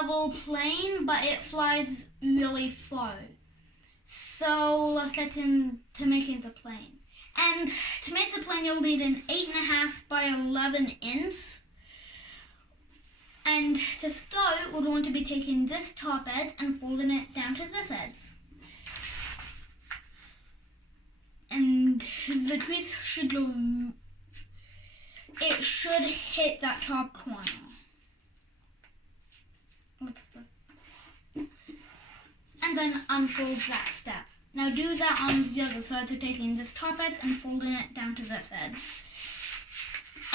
level plane, but it flies really far. So let's get into making the plane. And to make the plane, you'll need an 8.5 by 11 inch. And to start, we're going to be taking this top edge and folding it down to this edge. And the crease should go, it should hit that top corner. And then unfold that step. Now do that on the other side, so taking this top edge and folding it down to this edge.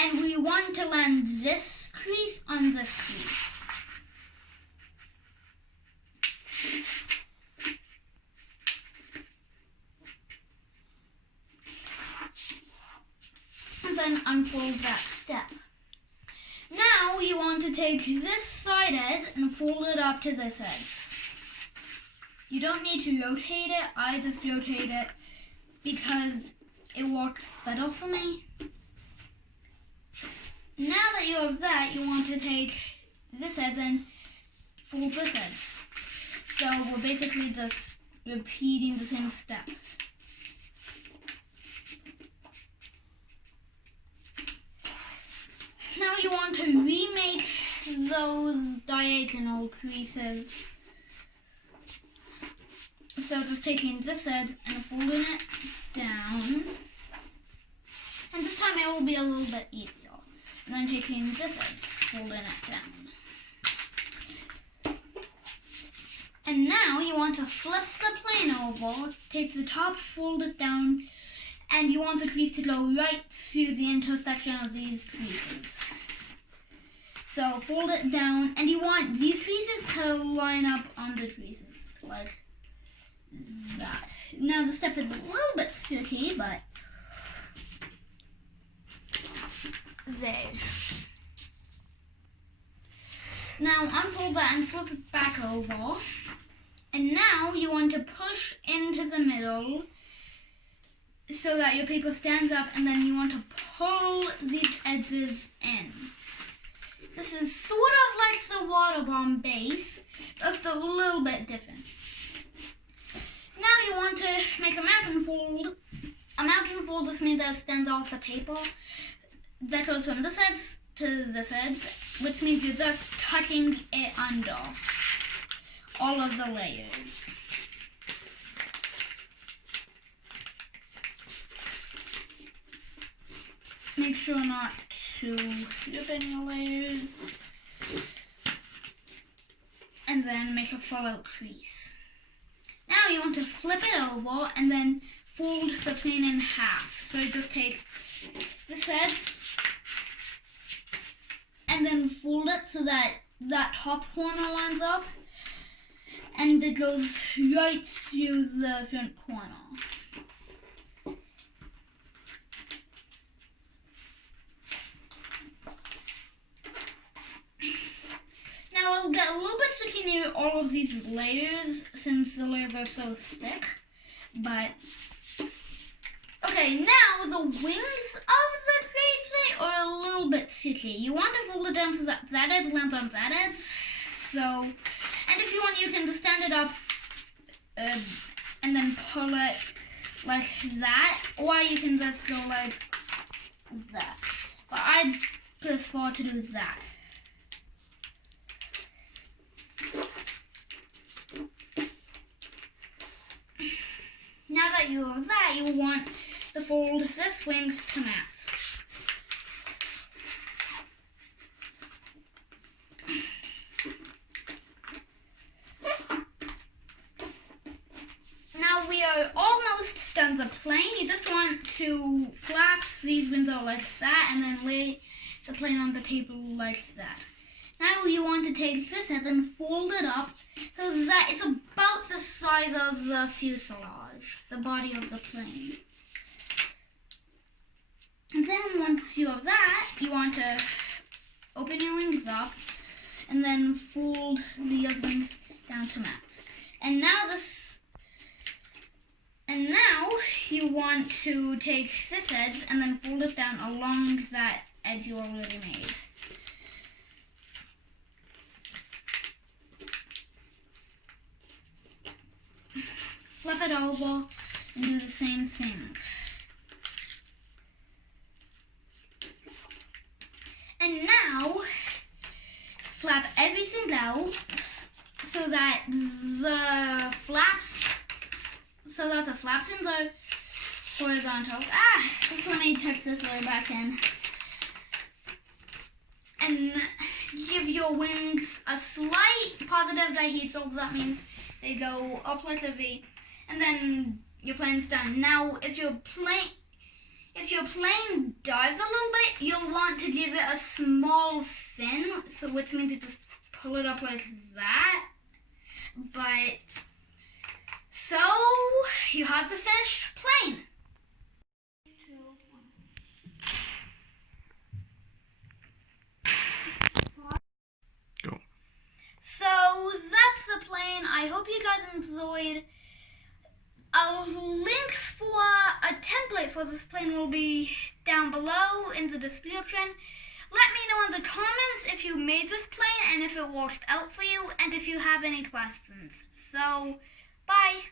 And we want to land this crease on this crease. And then unfold that step. Now you want to take this side edge and fold it up to this edge. You don't need to rotate it, I just rotate it because it works better for me. Now that you have that, you want to take this edge and fold this edge. So we're basically just repeating the same step. Now you want to remake those diagonal creases. So just taking this edge and folding it down. And this time it will be a little bit easier. And then taking this edge, folding it down. And now you want to flip the plane over, take the top, fold it down, and you want the crease to go right to the intersection of these creases. So fold it down, and you want these creases to line up on the creases, like that. Now the step is a little bit tricky, but there. Now unfold that and flip it back over. And now you want to push into the middle so that your paper stands up, and then you want to pull these edges in. This is sort of like the water bomb base, just a little bit different. Now you want to make a mountain fold. A mountain fold just means that it stands off the paper. That goes from this edge to this edge, which means you're just tucking it under all of the layers. Make sure not to rip any layers. And then make a fallout crease. Now you want to flip it over and then fold the plane in half. So you just take this edge and then fold it so that that top corner lines up and it goes right to the front corner. Now it'll get a little bit sticky near all of these layers since the layers are so thick, but okay, now the wings of the crazy are a little bit sticky. You want to fold it down so that that edge lands on that edge. So, and if you want, you can just stand it up and then pull it like that, or you can just go like that. But I prefer to do that. Now that you have that, you want to fold this wing to match. on the plane, you just want to flap these wings out like that and then lay the plane on the table like that. Now you want to take this and then fold it up so that it's about the size of the fuselage, the body of the plane. And then once you have that, you want to open your wings up and then fold the other one down to match. And now you want to take this edge and then fold it down along that edge you already made. Flip it over and do the same thing. And now flap everything out so that the flaps in the horizontal. Just let me tuck this way back in. And give your wings a slight positive dihedral. That means they go up like a V. And then your plane's done. Now, if your plane dives a little bit, you'll want to give it a small fin, so which means you just pull it up like that. But so you have the finished plane. Go. So that's the plane. I hope you guys enjoyed. A link for a template for this plane will be down below in the description. Let me know in the comments if you made this plane and if it worked out for you and if you have any questions. So, bye!